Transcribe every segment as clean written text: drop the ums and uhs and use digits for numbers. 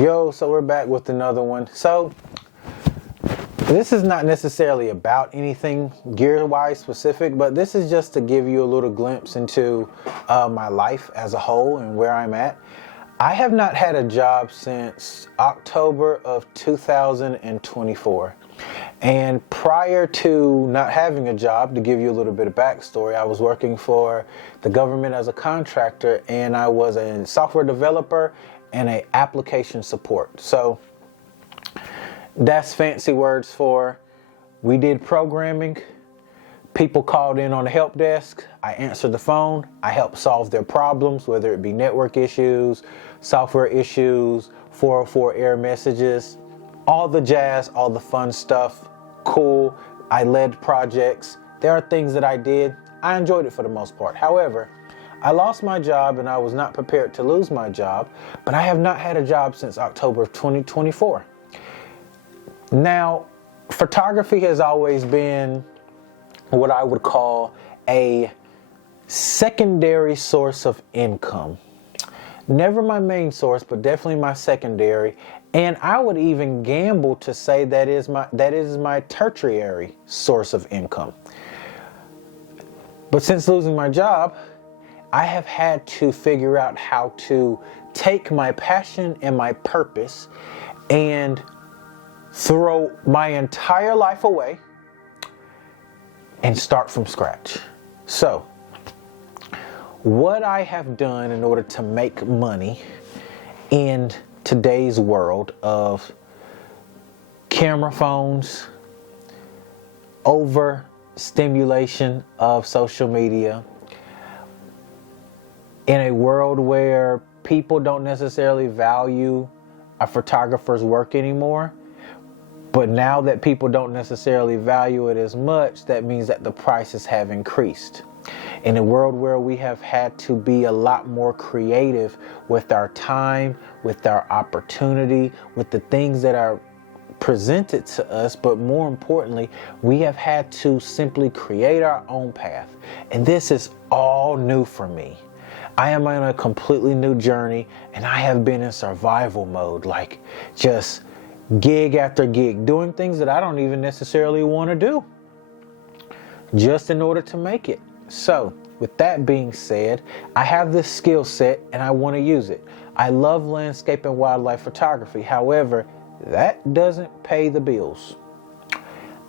Yo, so we're back with another one. So this is not necessarily about anything gear-wise specific, but this is just to give you a little glimpse into my life as a whole and where I'm at. I have not had a job since October of 2024. And prior to not having a job, to give you a little bit of backstory, I was working for the government as a contractor, and I was a software developer and an application support. So that's fancy words for we did programming. People called in on the help desk. I answered the phone. I helped solve their problems, whether it be network issues, software issues, 404 error messages, all the jazz, all the fun stuff. Cool. I led projects. There are things that I did. I enjoyed it for the most part. However, I lost my job and I was not prepared to lose my job, but I have not had a job since October of 2024. Now, photography has always been what I would call a secondary source of income. Never my main source, but definitely my secondary. And I would even gamble to say that is my tertiary source of income. But since losing my job, I have had to figure out how to take my passion and my purpose and throw my entire life away and start from scratch. So, what I have done in order to make money in today's world of camera phones, overstimulation of social media, in a world where people don't necessarily value a photographer's work anymore, but now that people don't necessarily value it as much, that means that the prices have increased. In a world where we have had to be a lot more creative with our time, with our opportunity, with the things that are presented to us, but more importantly, we have had to simply create our own path. And this is all new for me. I am on a completely new journey, and I have been in survival mode, like just gig after gig, doing things that I don't even necessarily want to do, just in order to make it. So, with that being said, I have this skill set and I want to use it. I love landscape and wildlife photography. However, that doesn't pay the bills.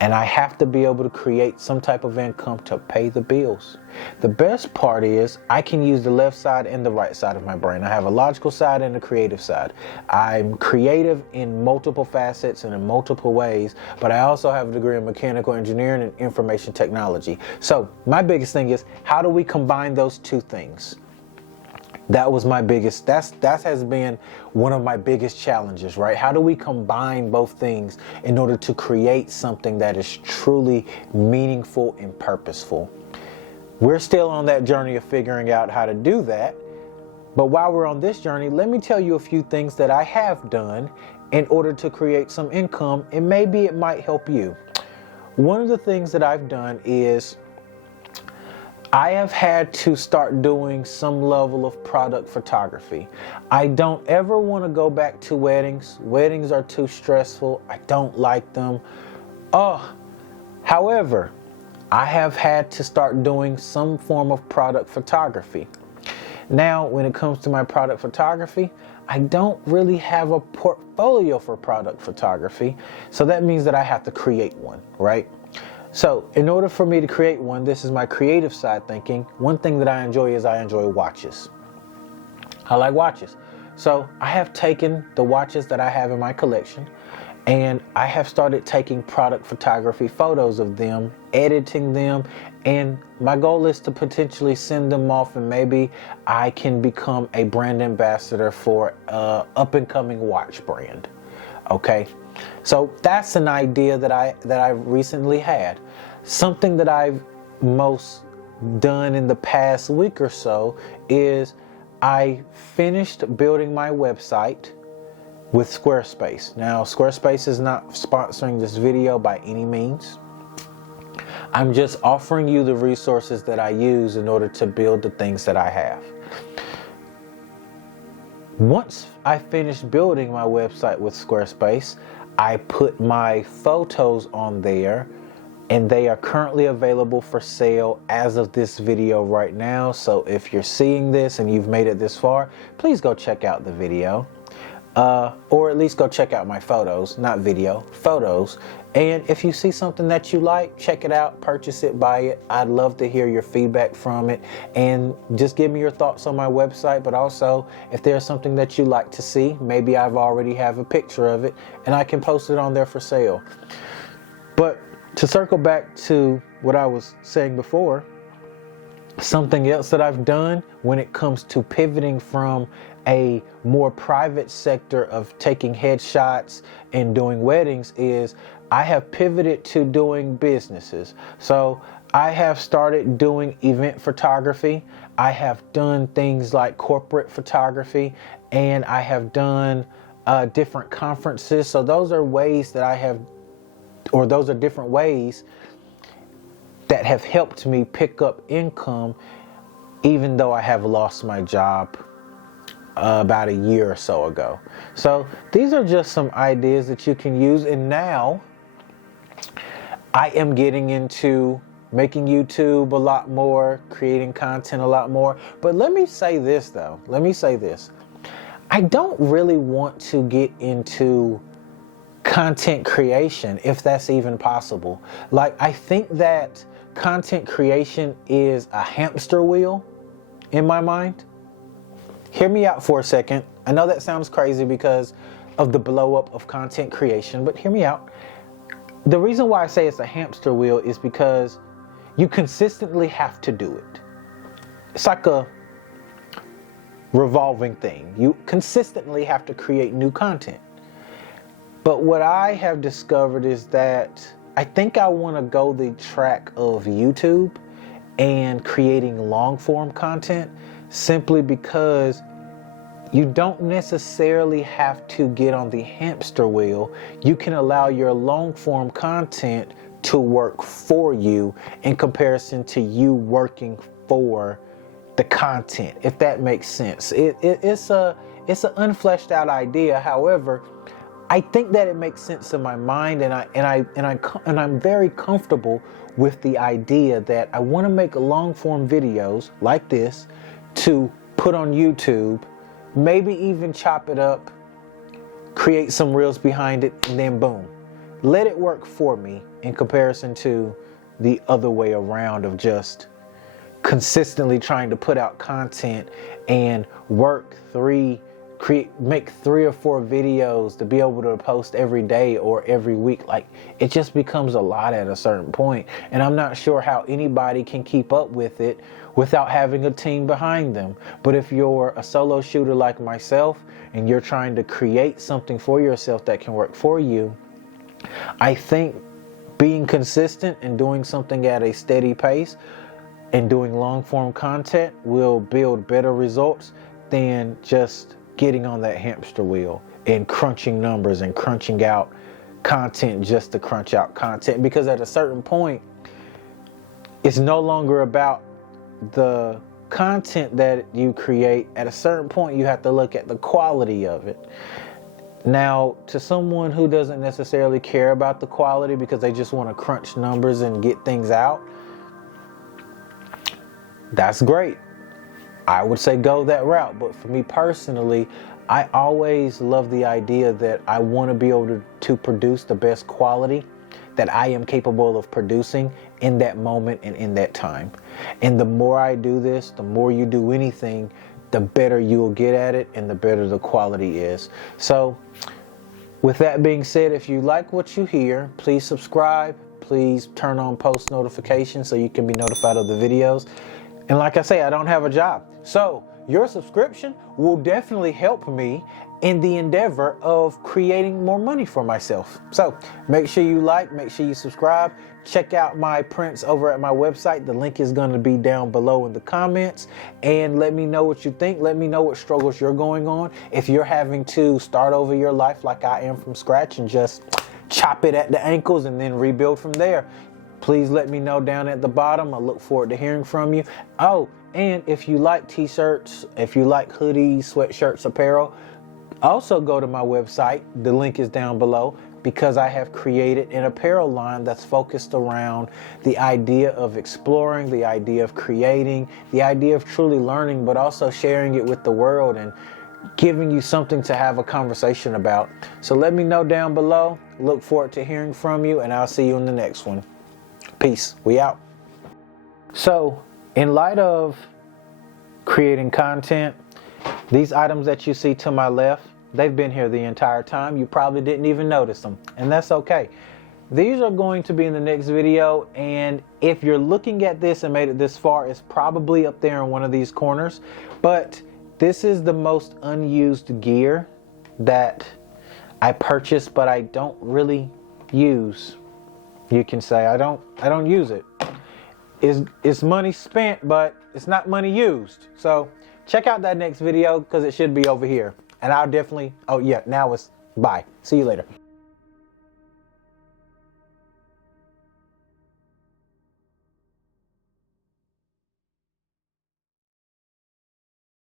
And I have to be able to create some type of income to pay the bills. The best part is I can use the left side and the right side of my brain. I have a logical side and a creative side. I'm creative in multiple facets and in multiple ways, but I also have a degree in mechanical engineering and information technology. So my biggest thing is, how do we combine those two things? That was my biggest, that has been one of my biggest challenges, right? How do we combine both things in order to create something that is truly meaningful and purposeful? We're still on that journey of figuring out how to do that. But while we're on this journey, let me tell you a few things that I have done in order to create some income, and maybe it might help you. One of the things that I've done is I have had to start doing some level of product photography. I don't ever want to go back to weddings. Weddings are too stressful. I don't like them. However, I have had to start doing some form of product photography. Now, when it comes to my product photography, I don't really have a portfolio for product photography. So that means that I have to create one, right? So in order for me to create one, this is my creative side thinking. One thing that I enjoy is I enjoy watches. I like watches. So I have taken the watches that I have in my collection and I have started taking product photography photos of them, editing them, and my goal is to potentially send them off and maybe I can become a brand ambassador for an up-and-coming watch brand. Okay? So that's an idea that I recently had. Something that I've most done in the past week or so is I finished building my website with Squarespace. Now, Squarespace is not sponsoring this video by any means. I'm just offering you the resources that I use in order to build the things that I have. Once I finished building my website with Squarespace, I put my photos on there, and they are currently available for sale as of this video right now. So if you're seeing this and you've made it this far, please go check out the video. Or at least go check out my photos, not video, photos. And if you see something that you like, check it out, purchase it, buy it. I'd love to hear your feedback from it, and just give me your thoughts on my website. But also, if there's something that you like to see, maybe I've already have a picture of it and I can post it on there for sale. But to circle back to what I was saying before, something else that I've done when it comes to pivoting from a more private sector of taking headshots and doing weddings is I have pivoted to doing businesses. So I have started doing event photography. I have done things like corporate photography, and I have done different conferences. So those are ways that I have, or those are different ways that have helped me pick up income, even though I have lost my job about a year or so ago. So these are just some ideas that you can use. And now I am getting into making YouTube a lot more, creating content a lot more. But let me say this though. I don't really want to get into content creation, if that's even possible. Like, I think that content creation is a hamster wheel in my mind. Hear me out for a second. I know that sounds crazy because of the blow up of content creation, but hear me out. The reason why I say it's a hamster wheel is because you consistently have to do it. It's like a revolving thing. You consistently have to create new content. But what I have discovered is that I think I want to go the track of YouTube and creating long form content, simply because you don't necessarily have to get on the hamster wheel. You can allow your long form content to work for you in comparison to you working for the content, if that makes sense. It's an unfleshed out idea. However, I think that it makes sense in my mind, and I'm very comfortable with the idea that I want to make long form videos like this to put on YouTube, maybe even chop it up, create some reels behind it, and then boom, let it work for me in comparison to the other way around of just consistently trying to put out content and make 3 or 4 videos to be able to post every day or every week. Like, it just becomes a lot at a certain point, and I'm not sure how anybody can keep up with it without having a team behind them. But if you're a solo shooter like myself and you're trying to create something for yourself that can work for you, I think being consistent and doing something at a steady pace and doing long form content will build better results than just getting on that hamster wheel and crunching numbers and crunching out content just to crunch out content. Because at a certain point, it's no longer about the content that you create. At a certain point, you have to look at the quality of it. Now, to someone who doesn't necessarily care about the quality because they just want to crunch numbers and get things out, that's great. I would say go that route. But for me personally, I always love the idea that I want to be able to produce the best quality that I am capable of producing in that moment and in that time. And the more I do this, the more you do anything, the better you'll get at it and the better the quality is. So with that being said, if you like what you hear, please subscribe. Please turn on post notifications so you can be notified of the videos. And like I say, I don't have a job. So your subscription will definitely help me in the endeavor of creating more money for myself. So make sure you like, make sure you subscribe. Check out my prints over at my website. The link is going to be down below in the comments. And let me know what you think. Let me know what struggles you're going on. If you're having to start over your life like I am from scratch and just chop it at the ankles and then rebuild from there, please let me know down at the bottom. I look forward to hearing from you. Oh, And if you like t-shirts, if you like hoodies, sweatshirts, apparel, also go to my website. The link is down below, because I have created an apparel line that's focused around the idea of exploring, the idea of creating, the idea of truly learning, but also sharing it with the world and giving you something to have a conversation about. So let me know down below. Look forward to hearing from you, and I'll see you in the next one. Peace. We out. So, in light of creating content, these items that you see to my left, they've been here the entire time. You probably didn't even notice them, and that's okay. These are going to be in the next video, and if you're looking at this and made it this far, it's probably up there in one of these corners. But this is the most unused gear that I purchased, but I don't really use. You can say I don't use it. It's money spent, but it's not money used. So check out that next video, because it should be over here. And I'll definitely, oh yeah, now it's bye. See you later.